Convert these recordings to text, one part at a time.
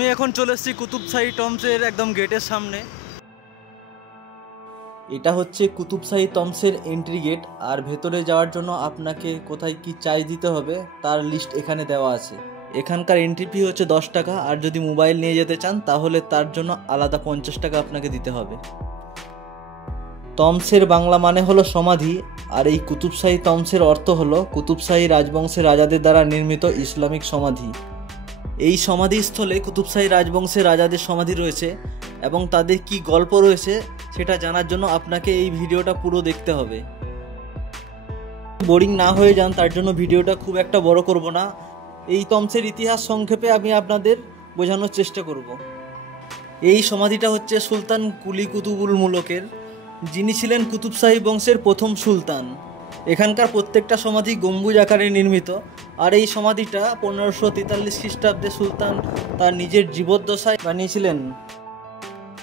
আমি এখন চলে এসেছি কুতুবশাহী টম্বসের একদম গেটের সামনে। এটা হচ্ছে কুতুবশাহী টম্বসের এন্ট্রি গেট, আর ভেতরে যাওয়ার জন্য আপনাকে কোথায় কি চার্জ দিতে হবে তার লিস্ট এখানে দেওয়া আছে। এখানকার এন্ট্রি ফি হচ্ছে 10 টাকা, আর যদি মোবাইল নিয়ে যেতে চান তাহলে তার জন্য আলাদা 50 টাকা আপনাকে দিতে হবে। টম্বসের বাংলা মানে হলো সমাধি, আর এই কুতুবশাহী টম্বসের অর্থ হলো কুতুবশাহী রাজবংশের রাজাদের দ্বারা নির্মিত ইসলামিক সমাধি। এই সমাধিস্থলে কুতুবশাহী রাজবংশের রাজাদের সমাধি রয়েছে এবং তাদের কি গল্প রয়েছে সেটা জানার জন্য আপনাকে এই ভিডিওটা পুরো দেখতে হবে। বোরিং না হয়ে যান তার জন্য ভিডিওটা খুব একটা বড় করব না। এই টম্বসের ইতিহাস সংক্ষেপে আমি আপনাদের বোঝানোর চেষ্টা করব। এই সমাধিটা হচ্ছে সুলতান কুলি কুতুবুল মুলকের, যিনি ছিলেন কুতুবশাহী বংশের প্রথম সুলতান। এখানকার প্রত্যেকটা সমাধি গম্বুজ আকারে নির্মিত, আর এই সমাধিটা 1543 খ্রিস্টাব্দে সুলতান তার নিজের জীবদ্দশায় বানিয়েছিলেন।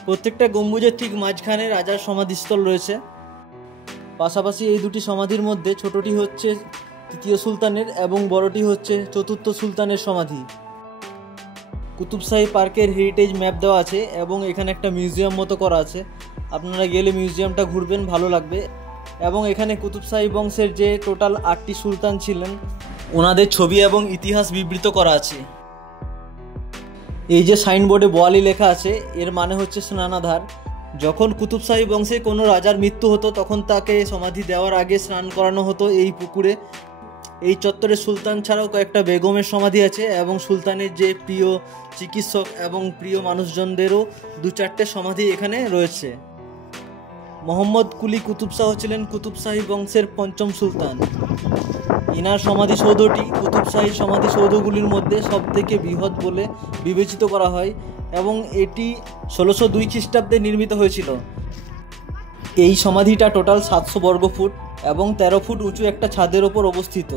প্রত্যেকটা গম্বুজের ঠিক মাঝখানে রাজার সমাধিস্থল রয়েছে। পাশাপাশি এই দুটি সমাধির মধ্যে ছোটটি হচ্ছে তৃতীয় সুলতানের এবং বড়টি হচ্ছে চতুর্থ সুলতানের সমাধি। কুতুবশাহী পার্কের হেরিটেজ ম্যাপ দেওয়া আছে এবং এখানে একটা মিউজিয়াম মতো করা আছে। আপনারা গেলে মিউজিয়ামটা ঘুরবেন, ভালো লাগবে। এবং এখানে কুতুবশাহী বংশের যে টোটাল 8টি সুলতান ছিলেন ওনাদের ছবি এবং ইতিহাস বিবৃত করা আছে। এই যে সাইনবোর্ডে বোয়ালি লেখা আছে, এর মানে হচ্ছে স্নানাধার। যখন কুতুবশাহী বংশে কোনো রাজার মৃত্যু হতো তখন তাকে সমাধি দেওয়ার আগে স্নান করানো হতো এই পুকুরে। এই চত্বরে সুলতান ছাড়াও কয়েকটা বেগমের সমাধি আছে এবং সুলতানের যে প্রিয় চিকিৎসক এবং প্রিয় মানুষজনদেরও 2-4টে সমাধি এখানে রয়েছে। মোহাম্মদ কুলি কুতুব শাহ ছিলেন কুতুবশাহী বংশের 5ম সুলতান। ইনার সমাধিসৌধটি কুতুবশাহী সমাধিসৌধগুলির মধ্যে সবথেকে বৃহৎ বলে বিবেচিত করা হয় এবং এটি 1602 খ্রিস্টাব্দে নির্মিত হয়েছিল। এই সমাধিটা টোটাল 700 বর্গফুট এবং 13 ফুট উঁচু একটা ছাদের ওপর অবস্থিত।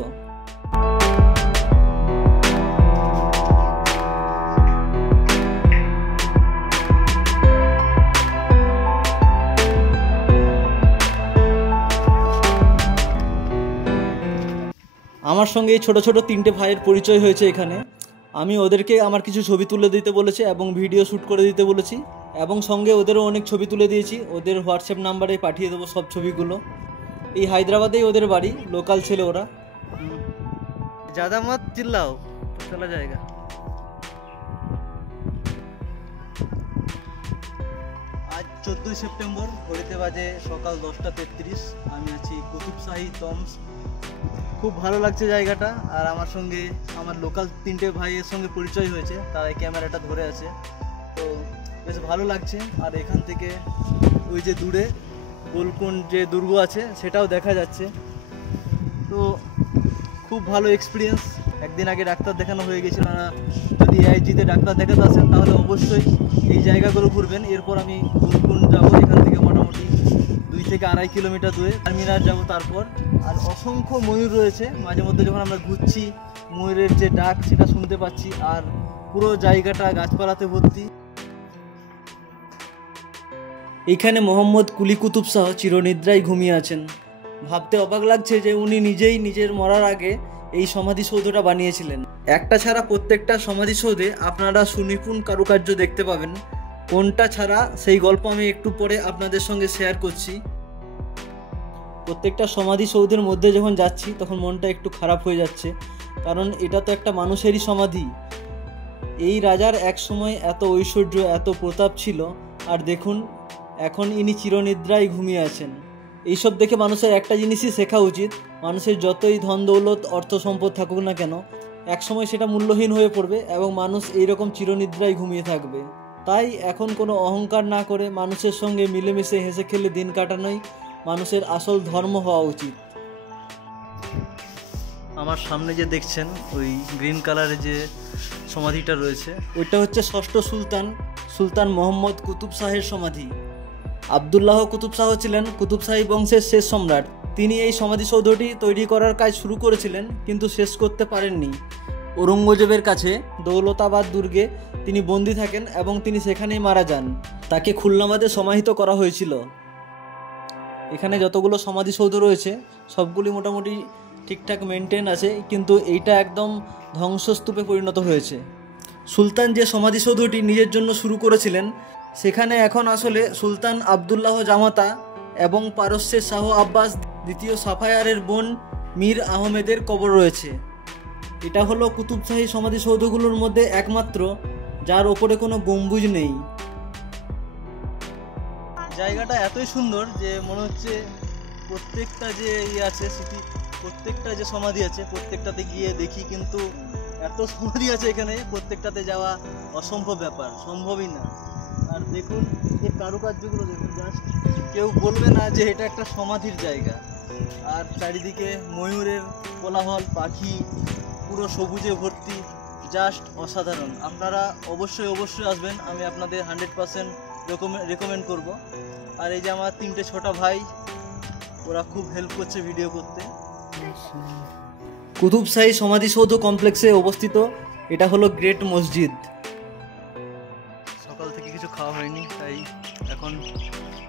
আমার সঙ্গে এই ছোট ছোট 3টে ভাইয়ের পরিচয় হয়েছে এখানে। আমি ওদেরকে আমার কিছু ছবি তুলে দিতে বলেছি এবং ভিডিও শ্যুট করে দিতে বলেছি, এবং সঙ্গে ওদেরও অনেক ছবি তুলে দিয়েছি। ওদের হোয়াটসঅ্যাপ নাম্বারে পাঠিয়ে দেবো সব ছবিগুলো। এই হায়দ্রাবাদেই ওদের বাড়ি, লোকাল ছেলে ওরা। ज़्यादा मत चिल्लाओ तो चला जाएगा। আজ 14 সেপ্টেম্বর, ঘড়িতে বাজে সকাল 10টা 33। আমি আছি কুতুবশাহী টম্বস। খুব ভালো লাগছে জায়গাটা, আর আমার সঙ্গে আমার লোকাল 3টে ভাইয়ের সঙ্গে পরিচয় হয়েছে, তারাই ক্যামেরাটা ধরে আছে, তো বেশ ভালো লাগছে। আর এখান থেকে ওই যে দূরে গোলকুন্ড যে দুর্গ আছে সেটাও দেখা যাচ্ছে, তো খুব ভালো এক্সপিরিয়েন্স। একদিন আগে ডাক্তার দেখানো হয়ে গেছিল না, যদি AIGতে ডাক্তার দেখাতে আসেন তাহলে অবশ্যই এই জায়গাগুলো ঘুরবেন। এরপর আমি গোলকুন্ড যাবো, এখান থেকে মোটামুটি 2 থেকে 2.5 কিলোমিটার দূরে চারমিনার যাবো তারপর। আর অসংখ্য ময়ূর রয়েছে, মাঝে মধ্যে যখন আমরা ঘুরছি ময়ূরের যে ডাক সেটা শুনতে পাচ্ছি, আর পুরো জায়গাটা গাছপালাতে ভর্তি। এখানে মোহাম্মদ কুলি কুতুব শাহ চিরনিদ্রায় ঘুমিয়ে আছেন। ভাবতে অবাক লাগছে যে উনি নিজেই নিজের মরার আগে এই সমাধিসৌধটা বানিয়েছিলেন। একটা ছাড়া প্রত্যেকটা সমাধিসৌধে আপনারা সুনিপুণ কারুকার্য দেখতে পাবেন। কোনটা ছাড়া সেই গল্প আমি একটু পরে আপনাদের সঙ্গে শেয়ার করছি। প্রত্যেকটা সমাধিসৌধের মধ্যে যখন যাচ্ছি তখন মনটা একটু খারাপ হয়ে যাচ্ছে, কারণ এটা তো একটা মানুষেরই সমাধি। এই রাজার এক সময় এত ঐশ্বর্য, এত প্রতাপ ছিল, আর দেখুন এখন ইনি চিরনিদ্রায় ঘুমিয়ে আছেন। এইসব দেখে মানুষের একটা জিনিসই শেখা উচিত, মানুষের যতই ধন দৌলত অর্থ সম্পদ থাকুক না কেন, একসময় সেটা মূল্যহীন হয়ে পড়বে এবং মানুষ এইরকম চিরনিদ্রায় ঘুমিয়ে থাকবে। তাই এখন কোনো অহংকার না করে মানুষের সঙ্গে মিলেমিশে হেসে খেলে দিন কাটানোই মানুষের আসল ধর্ম হওয়া উচিত। আমার সামনে যে দেখছেন ওই গ্রিন কালারের যে সমাধিটা রয়েছে, ওইটা হচ্ছে 6ষ্ঠ সুলতান, সুলতান মোহাম্মদ কুতুব শাহের সমাধি। আবদুল্লাহ কুতুব শাহ ছিলেন কুতুবশাহী বংশের শেষ সম্রাট। তিনি এই সমাধিসৌধটি তৈরি করার কাজ শুরু করেছিলেন কিন্তু শেষ করতে পারেননি। ঔরঙ্গজেবের কাছে দৌলতাবাদ দুর্গে তিনি বন্দী থাকেন এবং তিনি সেখানেই মারা যান। তাকে খুলনাবাদে সমাহিত করা হয়েছিল। এখানে যতগুলো সমাধিসৌধ রয়েছে সবগুলি মোটামুটি ঠিকঠাক মেনটেন আছে, কিন্তু এইটা একদম ধ্বংসস্তূপে পরিণত হয়েছে। সুলতান যে সমাধিসৌধটি নিজের জন্য শুরু করেছিলেন সেখানে এখন আসলে সুলতান আবদুল্লাহ জামাতা এবং পারস্যের শাহ আব্বাস দ্বিতীয় সাফায়ারের বোন মীর আহমেদের কবর রয়েছে। এটা হলো কুতুবশাহী সমাধিসৌধগুলোর মধ্যে একমাত্র যার ওপরে কোনো গম্বুজ নেই। জায়গাটা এতই সুন্দর যে মনে হচ্ছে প্রত্যেকটা যে আছে স্মৃতি, প্রত্যেকটা যে সমাধি আছে প্রত্যেকটাতে গিয়ে দেখি, কিন্তু এত সমাধি আছে এখানে প্রত্যেকটাতে যাওয়া অসম্ভব ব্যাপার, সম্ভবই না। আর দেখুন এই কারুকার্যগুলো দেখুন, জাস্ট কেউ বলবে না যে এটা একটা সমাধির জায়গা। আর চারিদিকে ময়ূরের কোলাহল, পাখি, পুরো সবুজে ভর্তি, জাস্ট অসাধারণ। আপনারা অবশ্যই আসবেন, আমি আপনাদের 100% রেকমেন্ড করব। আর এই যে আমার 3টে ছোট ভাই, ওরা খুব হেল্প করছে ভিডিও করতে। কুতুবশাহী সমাধিসৌধ কমপ্লেক্সে অবস্থিত এটা হলো গ্রেট মসজিদ। সকাল থেকে কিছু খাওয়া হয়নি, তাই এখন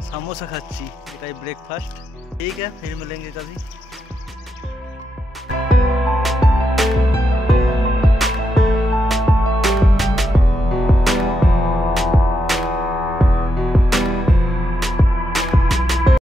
সামোসা খাচ্ছি, এটাই ব্রেকফাস্ট। ঠিক আছে, ফির মিলেंगे कभी।